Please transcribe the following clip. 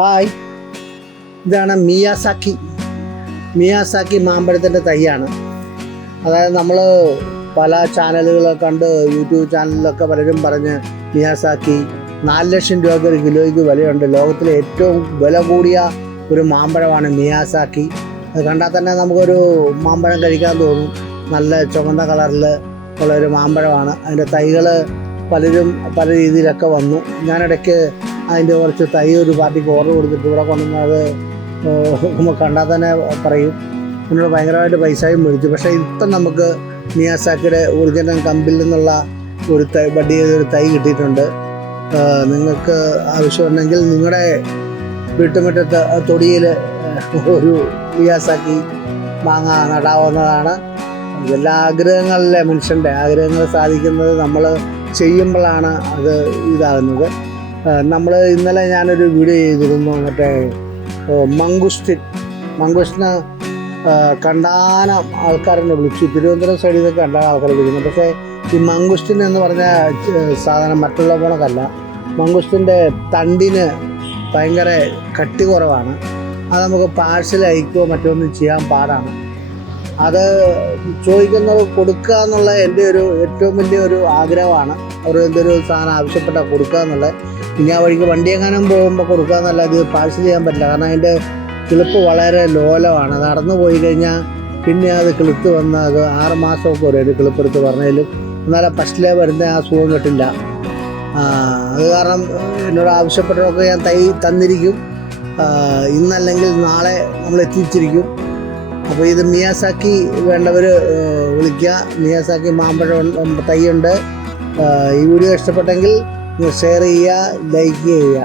Hi, ഇതാണ് Miyazaki മാമ്പഴത്തിൻ്റെ തൈയാണ്. അതായത് നമ്മൾ പല ചാനലുകളൊക്കെ കണ്ട് യൂട്യൂബ് ചാനലിലൊക്കെ പലരും പറഞ്ഞ് മിയാസാക്കി 4 ലക്ഷം രൂപയ്ക്ക് ഒരു കിലോയ്ക്ക് വിലയുണ്ട്, ലോകത്തിലെ ഏറ്റവും വില കൂടിയ ഒരു മാമ്പഴമാണ് മിയാസാക്കി. അത് കണ്ടാൽ തന്നെ നമുക്കൊരു മാമ്പഴം കഴിക്കാൻ തോന്നും. നല്ല ചുവന്ന കളറിൽ ഉള്ളൊരു മാമ്പഴമാണ്. അതിൻ്റെ തൈകൾ പലരും പല രീതിയിലൊക്കെ വന്നു. ഞാനിടയ്ക്ക് അതിൻ്റെ കുറച്ച് തൈ ഒരു പാർട്ടിക്ക് ഓർഡർ കൊടുത്തിട്ട് ഇവിടെ കൊണ്ടുവന്നത് നമുക്ക് കണ്ടാൽ തന്നെ പറയും. എന്നോട് ഭയങ്കരമായിട്ട് പൈസയും മേടിച്ചു. പക്ഷേ ഇപ്പം നമുക്ക് മിയാസാക്കിയുടെ ഒറിജിനൽ കമ്പിൽ നിന്നുള്ള ഒരു ബഡ് ചെയ്തൊരു തൈ കിട്ടിയിട്ടുണ്ട്. നിങ്ങൾക്ക് ആവശ്യമുണ്ടെങ്കിൽ നിങ്ങളുടെ വീട്ടുമുറ്റത്ത് തൊടിയിൽ ഒരു മിയാസാക്കി മാങ്ങ നടാവുന്നതാണ്. എല്ലാ ആഗ്രഹങ്ങളിലെ മനുഷ്യൻ്റെ ആഗ്രഹങ്ങൾ സാധിക്കുന്നത് നമ്മൾ ചെയ്യുമ്പോഴാണ് അത് ഇതാകുന്നത്. ഇന്നലെ ഞാനൊരു വീഡിയോ ചെയ്തിരുന്നു. മറ്റേ മംഗുസ്റ്റിന് കണ്ടാനം ആൾക്കാരെന്നെ വിളിച്ചു. തിരുവനന്തപുരം സൈഡിൽ നിന്നൊക്കെ കണ്ടാനം ആൾക്കാർ വിളിക്കുന്നു. പക്ഷേ ഈ മംഗുസ്റ്റിൻ എന്ന് പറഞ്ഞ സാധനം മറ്റുള്ള പോണക്കല്ല. മംഗുസ്റ്റിൻ്റെ തണ്ടിന് ഭയങ്കര കട്ടി കുറവാണ്. അത് നമുക്ക് പാഴ്സൽ അയക്കുകയോ മറ്റൊന്നും ചെയ്യാൻ പാടാണ്. അത് ചോദിക്കുന്നത് കൊടുക്കുക എന്നുള്ള എൻ്റെ ഒരു ഏറ്റവും വലിയൊരു ആഗ്രഹമാണ്. അവർ എന്തൊരു സാധനം ആവശ്യപ്പെട്ടാൽ കൊടുക്കുക എന്നുള്ളത്. ഇനി ആ വഴിക്ക് വണ്ടി എങ്ങാനും പോകുമ്പോൾ കൊടുക്കുക എന്നല്ല, ഇത് പാഴ്സൽ ചെയ്യാൻ പറ്റില്ല. കാരണം അതിൻ്റെ കിളിപ്പ് വളരെ ലോലമാണ്. നടന്നു പോയി കഴിഞ്ഞാൽ പിന്നെ അത് കിളുത്ത് വന്ന് അത് 6 മാസമൊക്കെ ഒരു കിളിപ്പെടുത്ത് പറഞ്ഞാലും എന്നാലും ഫസ്റ്റിലേ വരുന്ന ആ സുഖം കിട്ടില്ല. അത് കാരണം എന്നോട് ആവശ്യപ്പെട്ടതൊക്കെ ഞാൻ തൈ തന്നിരിക്കും. ഇന്നല്ലെങ്കിൽ നാളെ നമ്മൾ എത്തിച്ചിരിക്കും. അപ്പോൾ ഇത് മിയാസാക്കി വേണ്ടവർ വിളിക്കുക. മിയാസാക്കി മാമ്പഴം തൈയുണ്ട്. ഈ വീഡിയോ ഇഷ്ടപ്പെട്ടെങ്കിൽ ഷെയർ ചെയ്യുക, ലൈക്ക് ചെയ്യുക.